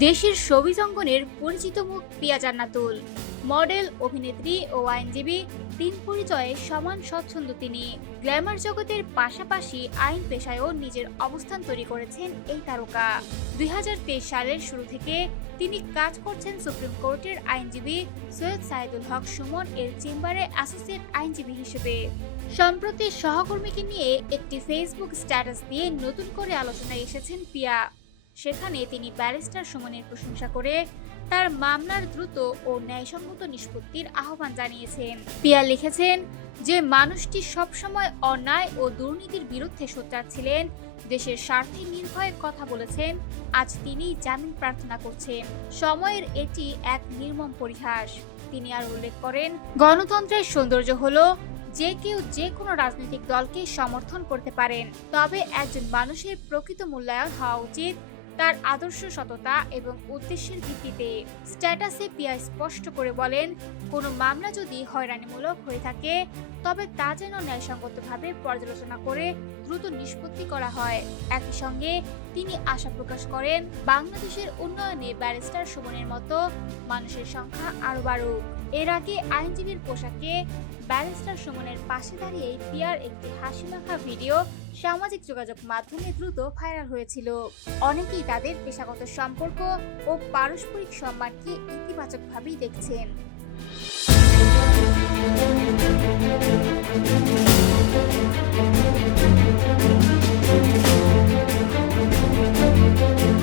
দেশের শোবিজ অঙ্গনের পরিচিত মুখ পিয়া জান্নাতুল। মডেল, অভিনেত্রী ও আইনজীবী, তিন পরিচয়ে সমান স্বচ্ছন্দ তিনি। গ্ল্যামার জগতের পাশাপাশি আইন পেশায়ও নিজের অবস্থান তৈরি করেছেন এই তারকা। 2023 সালের শুরু থেকে তিনি কাজ করছেন সুপ্রিম কোর্টের আইনজীবী সৈয়দ সাইদুল হক সুমন এর চেম্বারে অ্যাসোসিয়েট আইনজীবী হিসেবে। সম্প্রতি সহকর্মীকে নিয়ে একটি ফেসবুক স্ট্যাটাস দিয়ে নতুন করে আলোচনায় এসেছেন পিয়া। সেখানে তিনি ব্যারিস্টার সুমনের প্রশংসা করে তার মামলার দ্রুত ও ন্যায়সঙ্গত নিষ্পত্তির আহ্বান জানিয়েছেন। পিয়া লিখেছেন যে মানুষটি সবসময় অন্যায় ও দুর্নীতির বিরুদ্ধে সোচ্চার ছিলেন, দেশের স্বার্থে নির্ভয়ে কথা বলেছেন, আজ তিনি জামিন প্রার্থনা করছেন। সময়ের এটি এক নির্মম পরিহাস। তিনি আর উল্লেখ করেন, গণতন্ত্রের সৌন্দর্য হলো যে কেউ যে কোনো রাজনৈতিক দলকে সমর্থন করতে পারেন, তবে একজন মানুষের প্রকৃত মূল্যায়ন হওয়া উচিত তার আদর্শ, সততা এবং উদ্দেশ্যের ভিত্তিতে। স্ট্যাটাসে পিয়া স্পষ্ট করে বলেন, কোনো মামলা যদি হয়রানিমূলক হয়ে থাকে তবে তা যেন ন্যায়সঙ্গতভাবে পর্যালোচনা করে দ্রুত নিষ্পত্তি করা হয়। একই সঙ্গে তিনি আশা প্রকাশ করেন বাংলাদেশের উন্নয়নে ব্যারিস্টার সুমনের মতো মানুষের সংখ্যা আরও বাড়ুক। এর আগে আইনজীবীর পোশাকে ব্যারিস্টার সুমনের পাশে দাঁড়িয়ে পিয়ার একটি হাসিমাখা ভিডিও সামাজিক যোগাযোগ মাধ্যমে দ্রুত ভাইরাল হয়েছিল। অনেকেই তাদের পেশাগত সম্পর্ক ও পারস্পরিক সম্মানকে ইতিবাচকভাবেই দেখছেন।